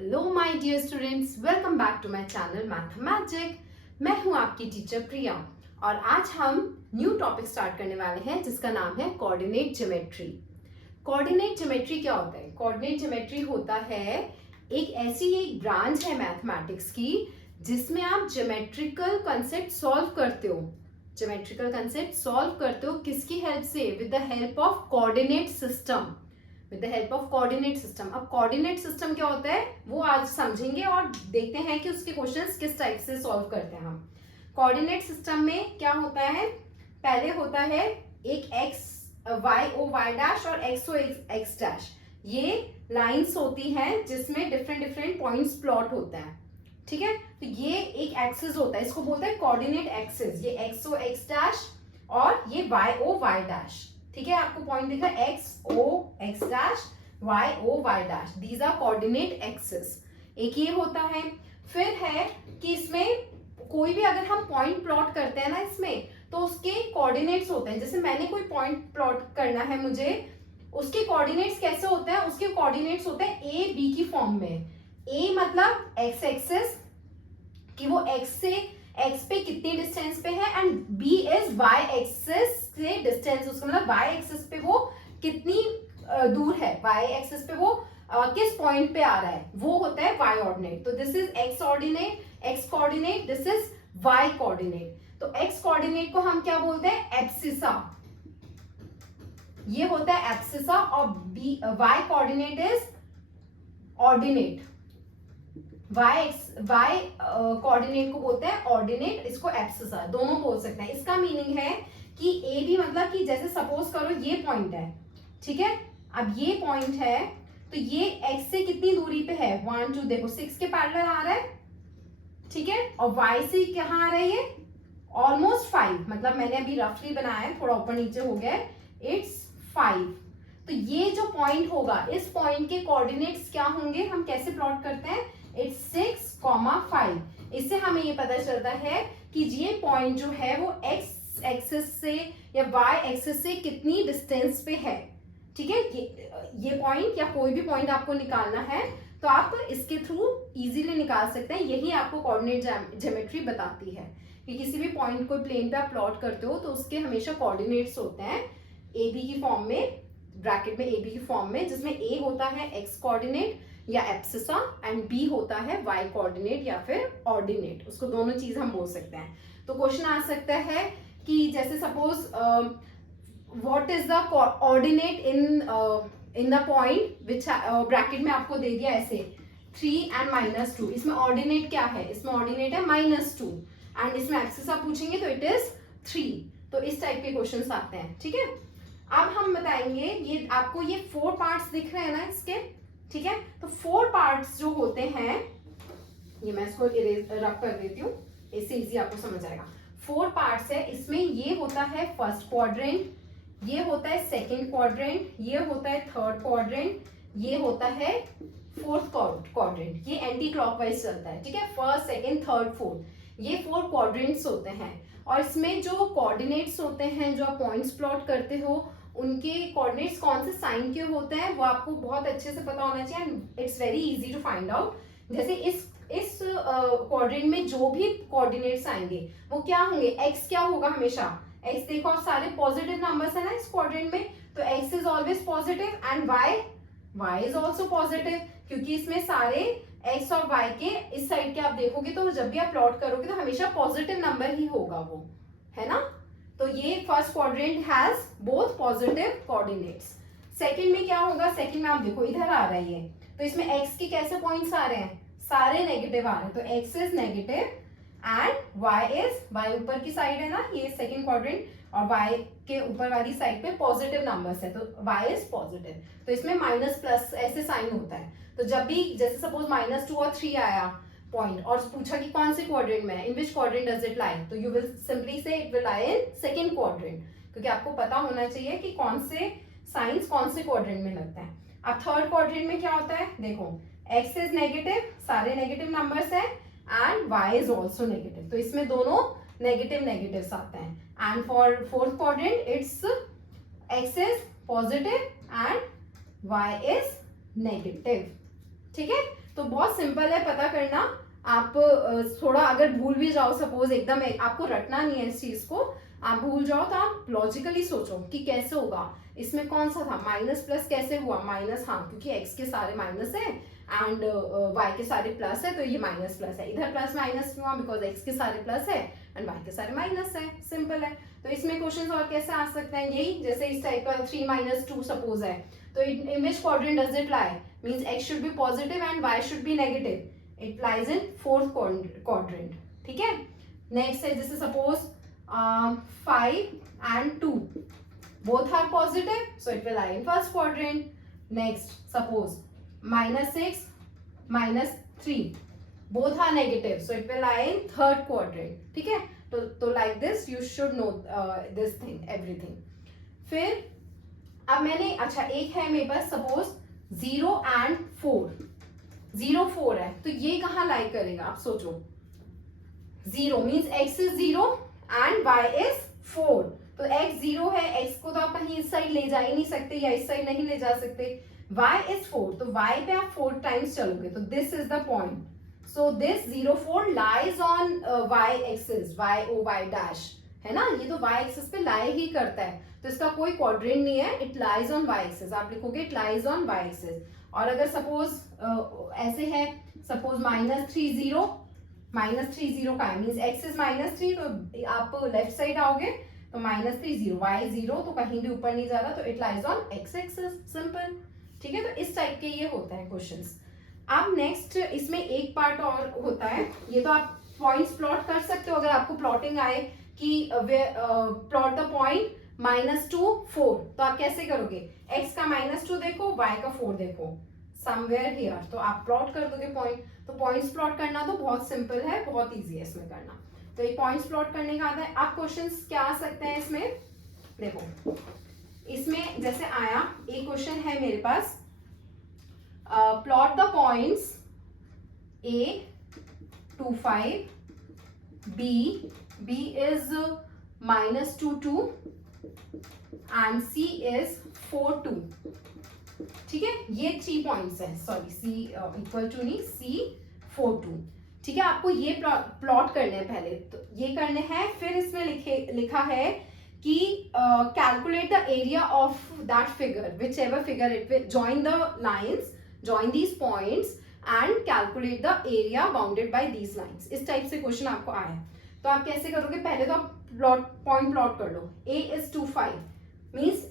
Hello my dear students, welcome back to my channel mathematic. मैं हूं आपकी teacher प्रिया और आज हम न्यू टॉपिक स्टार्ट करने वाले हैं जिसका नाम है कोऑर्डिनेट ज्योमेट्री। कोऑर्डिनेट ज्योमेट्री क्या होता है? कोऑर्डिनेट ज्योमेट्री होता है एक ब्रांच है मैथमेटिक्स की जिसमें आप ज्योमेट्रिकल कंसेप्ट सॉल्व करते हो। ज्योमेट्रिकल कंसेप्ट सॉल्व करते हो किसकी हेल्प से? With the help of coordinate system. With the help of coordinate system. अब कोऑर्डिनेट सिस्टम क्या होता है वो आज समझेंगे और देखते हैं कि उसके क्वेश्चंस किस टाइप से सॉल्व करते हैं हम। कोऑर्डिनेट सिस्टम में क्या होता है? पहले होता है एक X Y O Y dash और एक्स ओ एक्स डैश। ये लाइंस होती हैं जिसमें डिफरेंट डिफरेंट पॉइंट्स प्लॉट होता है। ठीक है, तो ये एक एक्सिस होता है, इसको बोलते हैं कोऑर्डिनेट एक्सिस। ये एक्स ओ एक्स डैश और ये वाई ओ वाई डैश। ठीक है, आपको पॉइंट दिखा X O X dash Y O Y dash, these are coordinate axis. एक ये होता है। फिर है कि इसमें कोई भी अगर हम पॉइंट प्लॉट करते हैं ना इसमें, तो उसके कोऑर्डिनेट्स होते हैं। जैसे मैंने कोई पॉइंट प्लॉट करना है मुझे, उसके कोऑर्डिनेट्स कैसे होते हैं? उसके कोऑर्डिनेट्स होते हैं ए बी की फॉर्म में। ए मतलब एक्स एक्सिस कि वो एक्स पे कितनी डिस्टेंस पे है, and B is Y axis से डिस्टेंस, उसका मतलब वाई एक्सिस पे वो कितनी दूर है, वाई एक्सिस पे वो किस पॉइंट पे आ रहा है, वो होता है वाई ऑर्डिनेट। तो this is X coordinate, this is Y coordinate. तो एक्स कोऑर्डिनेट को हम क्या बोलते हैं? एब्सिसा, ये होता है एब्सिसा। और B Y coordinate is ordinate. Y coordinate को बोलते हैं ऑर्डिनेट, इसको एब्सिसा, दोनों बोल सकते हैं। इसका मीनिंग है कि ए बी मतलब कि जैसे सपोज करो ये पॉइंट है, ठीक है, अब ये पॉइंट है तो ये एक्स से कितनी दूरी पे है? 1 2, देखो 6 के पैरेलल आ रहा है, ठीक है, और वाई से कहाँ आ रहा है? ये ऑलमोस्ट 5, मतलब मैंने अभी रफली बनाया है, थोड़ा ऊपर नीचे हो गया है, इट्स 5। तो ये जो पॉइंट होगा, इस पॉइंट के कोऑर्डिनेट्स क्या होंगे? हम कैसे प्लॉट करते हैं? इट्स 6,5। इससे हमें ये पता चलता है कि ये पॉइंट जो है वो एक्स एक्सिस से या वाई एक्सिस से कितनी डिस्टेंस पे है। ठीक है, ये पॉइंट या कोई भी पॉइंट आपको निकालना है तो आप इसके थ्रू इजीली निकाल सकते हैं। यही आपको कोऑर्डिनेट ज्योमेट्री बताती है कि किसी भी पॉइंट को प्लेन पे आप प्लॉट करते हो तो उसके हमेशा कोऑर्डिनेट्स होते हैं ए बी की फॉर्म में, ब्रैकेट में ए बी की फॉर्म में, जिसमें ए होता है एक्स कोऑर्डिनेट या एब्सिसा एंड बी होता है वाई कोऑर्डिनेट या फिर ऑर्डिनेट। उसको दोनों चीज हम बोल सकते हैं। तो क्वेश्चन आ सकता है कि जैसे suppose what is the ordinate in the point which bracket में आपको दे दिया ऐसे 3 and -2। इसमें ऑर्डिनेट क्या है? इसमें ऑर्डिनेट है -2 एंड इसमें एब्सिसा पूछेंगे तो इट इज 3। तो इस टाइप के क्वेश्चंस आते हैं। ठीक है, अब हम बताएंगे, ये आपको ये 4 पार्ट्स दिख रहे हैं ना इसके, ठीक है, तो 4 पार्ट्स जो होते हैं, ये मैं इसको रब कर देती हूँ, इससे इजी आपको समझ आएगा। 4 पार्ट्स है, इसमें ये होता है फर्स्ट क्वाड्रेंट, ये होता है सेकंड क्वाड्रेंट, ये होता है थर्ड क्वाड्रेंट, ये होता है फोर्थ क्वाड्रेंट। ये एंटी क्लॉकवाइज चलता है, ठीक है, फर्स्ट सेकंड थर्ड फोर्थ, ये 4 क्वाड्रेंट्स होते हैं। और इसमें जो कोऑर्डिनेट्स होते हैं, जो आप पॉइंट्स प्लॉट करते हो, उनके कोऑर्डिनेट्स कौन से साइन के होते हैं वो आपको बहुत अच्छे से पता होना चाहिए and it's very easy to find out. जैसे इस क्वाड्रेंट में जो भी कोऑर्डिनेट्स आएंगे वो क्या होंगे? एक्स क्या होगा हमेशा? एक्स देखो सारे पॉजिटिव नंबर्स है ना इस क्वाड्रेंट में, तो X is always positive and Y is also positive, क्योंकि इसमें सारे एक्स और वाई के इस साइड के आप देखोगे तो जब भी आप प्लॉट करोगे तो हमेशा पॉजिटिव नंबर ही होगा वो, है ना। तो ये first quadrant has both positive coordinates. Second में क्या होगा? सेकंड में आप देखो इधर आ रहा है ये, तो इसमें एक्स के कैसे पॉइंट्स आ रहे हैं? सारे नेगेटिव आ रहे हैं, तो X is negative and Y ऊपर की साइड है ना, ये सेकंड क्वाड्रेंट, और वाई के ऊपर वाली साइड पे पॉजिटिव नंबर्स है, तो वाई इज पॉजिटिव। तो इसमें माइनस प्लस ऐसे साइन होता है। तो जब भी जैसे सपोज -2 और 3 आया पॉइंट और पूछा कि कौन से क्वाड्रेंट में है, in which quadrant does it lie, तो you will simply say it will lie in second quadrant, क्योंकि आपको पता होना चाहिए कि कौन से साइंस कौन से क्वाड्रेंट में लगता है। अब थर्ड क्वाड्रेंट में क्या होता है? देखो एक्स इज नेगेटिव, सारे नेगेटिव नंबर्स है, and Y is also negative, तो इसमें दोनों नेगेटिव्स आते हैं। And for fourth quadrant it's X is positive and Y is negative. ठीक है, तो बहुत सिंपल है पता करना। आप थोड़ा अगर भूल भी जाओ, सपोज एकदम आपको रटना नहीं है इस चीज को, आप भूल जाओ तो आप लॉजिकली सोचो कि कैसे होगा, इसमें कौन सा था माइनस प्लस कैसे हुआ माइनस, हाँ क्योंकि x के सारे माइनस है एंड y के सारे प्लस है तो ये माइनस प्लस है, इधर प्लस माइनस हुआ बिकॉज x के सारे प्लस है एंड y के सारे माइनस है, सिंपल है। तो इसमें क्वेश्चन और कैसे आ सकते हैं, यही जैसे इस टाइप का 3 माइनस 2 सपोज है, तो in which quadrant does it lie, means x should be positive and y should be negative, it lies in fourth quadrant, ठीक है। नेक्स्ट है जैसे suppose 5 and 2 both are positive so it will lie in first quadrant. Next suppose -6 -3 both are negative so it will lie in third quadrant, ठीक है। तो like this you should know this thing everything। फिर अब मैंने अच्छा एक है मेरे पास सपोज 0 and 4, 0 4 है तो ये कहाँ लाई करेगा आप सोचो, 0 means x is 0 and y is 4, तो x 0 है, x को तो आप कहीं इस साइड ले जा ही नहीं सकते या इस साइड नहीं ले जा सकते, y is 4 तो y पे आप 4 टाइम्स चलोगे तो this is the point, so this 0 4 lies on y axis, y o y dash है ना, ये तो y एक्सिस पे लाई ही करता है तो इसका कोई क्वाड्रेंट नहीं है, it lies on y axis, आप लिखोगे it lies on y axis. और अगर सपोज ऐसे है सपोज -3 0 का है मीन्स x इज -3 तो आप लेफ्ट साइड आओगे तो -3 0 y 0 तो कहीं भी ऊपर नहीं जा रहा तो it lies on x axis, simple, ठीक है। तो इस टाइप के ये होते हैं क्वेश्चंस। अब नेक्स्ट इसमें एक पार्ट और होता है, ये तो आप पॉइंट्स प्लॉट कर सकते हो अगर आपको प्लॉटिंग आए कि प्लॉट द पॉइंट -2 4, तो आप कैसे करोगे, x का -2 देखो y का 4 देखो समवेयर हियर, तो आप प्लॉट कर दोगे पॉइंट। तो पॉइंट्स प्लॉट करना तो बहुत सिंपल है, बहुत इजी है इसमें करना। तो ये पॉइंट्स प्लॉट करने का आता है। अब क्वेश्चंस क्या आ सकते हैं इसमें, देखो इसमें जैसे आया एक क्वेश्चन है मेरे पास, plot the points a 2 5 b is -2 2 and c is 4 2, ठीक है। ये 3 पॉइंट्स है, सॉरी c इक्वल टू नहीं c 4 2, ठीक है। आपको ये प्लॉट करने हैं पहले, तो ये करने हैं। फिर इसमें लिखा है कि calculate the area of that figure, which ever figure it will, join the lines, join these points and calculate the area bounded by these lines. इस टाइप से क्वेश्चन आपको आया है तो आप कैसे करोगे, पहले तो आप पॉइंट प्लॉट कर लो। a is 2 5 means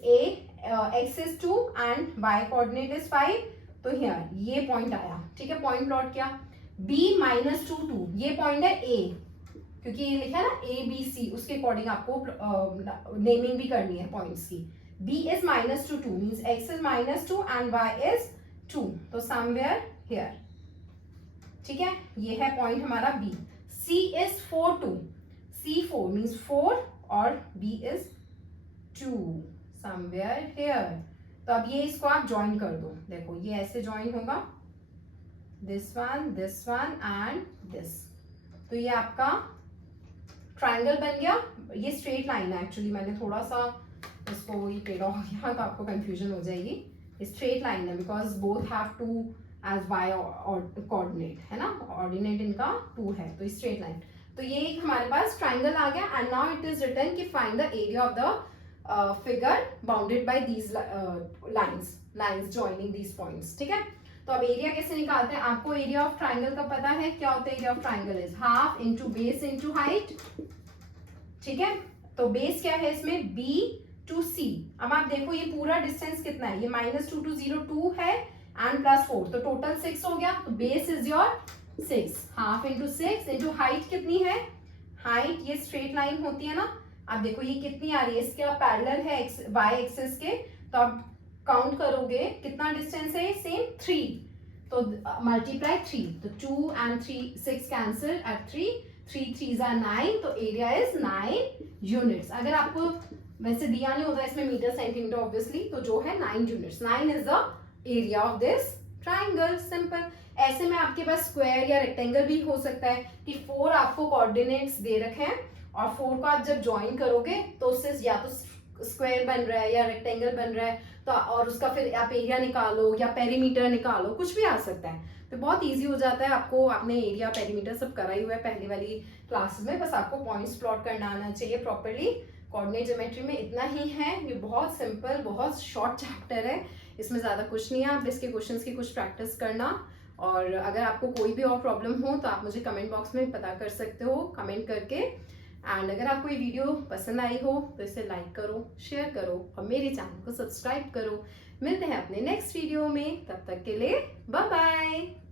x is 2 and y coordinate is 5, तो हियर ये पॉइंट आया, ठीक है, पॉइंट प्लॉट किया। b -2 2 ये पॉइंट है a, क्योंकि ये लिखा है ना a b c, उसके अकॉर्डिंग आपको नेमिंग भी करनी है पॉइंट्स की। b is -2 2 means x is -2 and y is 2, तो समवेयर हियर, ठीक है, ये है पॉइंट हमारा b। c is 4 2, c 4 means 4 और b is 2 समवेयर हियर। तो अब ये इसको आप ज्वाइन कर दो, देखो ये ऐसे ज्वाइन होगा, दिस वन एंड दिस, तो ये आपका ट्रायंगल बन गया। ये स्ट्रेट लाइन है एक्चुअली, मैंने थोड़ा सा इसको ये टेढ़ा हो गया तो आपको कंफ्यूजन हो जाएगी। स्ट्रेट लाइन है because both have two as Y coordinate है ना, ऑर्डिनेट इनका 2 है तो स्ट्रेट लाइन। तो ये एक हमारे पास ट्रायंगल आ गया and now it is written कि find the area of the figure bounded by these lines joining these points, ठीक है। तो अब एरिया कैसे निकालते हैं, आपको एरिया ऑफ ट्रायंगल का पता है, क्या होता है area of triangle is half into base into height, ठीक है। तो बेस क्या है इसमें b to c। अब आप देखो ये पूरा डिस्टेंस कितना है, ये -2 to 0 2 है एंड +4, तो टोटल 6 हो गया। तो base is your 6, half into 6 into height कितनी है, हाइट ये स्ट्रेट लाइन होती है ना, आप देखो ये कितनी आ रही है, इसके पैरेलल है y एक्सिस के, तो आप काउंट करोगे कितना डिस्टेंस है, सेम 3, तो मल्टीप्लाई 3, तो 2 and 3 6 cancel eight 3 3s are 9, तो एरिया इज 9 यूनिट्स। अगर आपको वैसे दिया नहीं होता इसमें मीटर सेंटीमीटर ऑब्वियसली, तो जो है 9 units, 9 is the area of this triangle, simple. ऐसे में आपके पास स्क्वायर या रेक्टेंगल भी हो सकता है कि 4 आपको कोऑर्डिनेट्स दे रखे हैं और 4 को आप जब ज्वाइन करोगे तो उससे या तो स्क्वायर बन रहा है या रेक्टेंगल बन रहा है, तो और उसका फिर आप एरिया निकालो या पेरीमीटर निकालो, कुछ भी आ सकता है। तो बहुत ईजी हो जाता है आपको, आपने एरिया पेरीमीटर सब करा ही हुआ है पहले वाली क्लास में, बस आपको पॉइंट्स प्लॉट करना आना चाहिए प्रॉपरली। कोऑर्डिनेट ज्योमेट्री में इतना ही है, ये बहुत सिंपल बहुत शॉर्ट चैप्टर है, इसमें ज़्यादा कुछ नहीं है। आप इसके क्वेश्चंस की कुछ प्रैक्टिस करना, और अगर आपको कोई भी और प्रॉब्लम हो तो आप मुझे कमेंट बॉक्स में पता कर सकते हो कमेंट करके। एंड अगर आपको ये वीडियो पसंद आई हो तो इसे लाइक करो, शेयर करो और मेरे चैनल को सब्सक्राइब करो। मिलते हैं अपने नेक्स्ट वीडियो में, तब तक के लिए बाय बाय।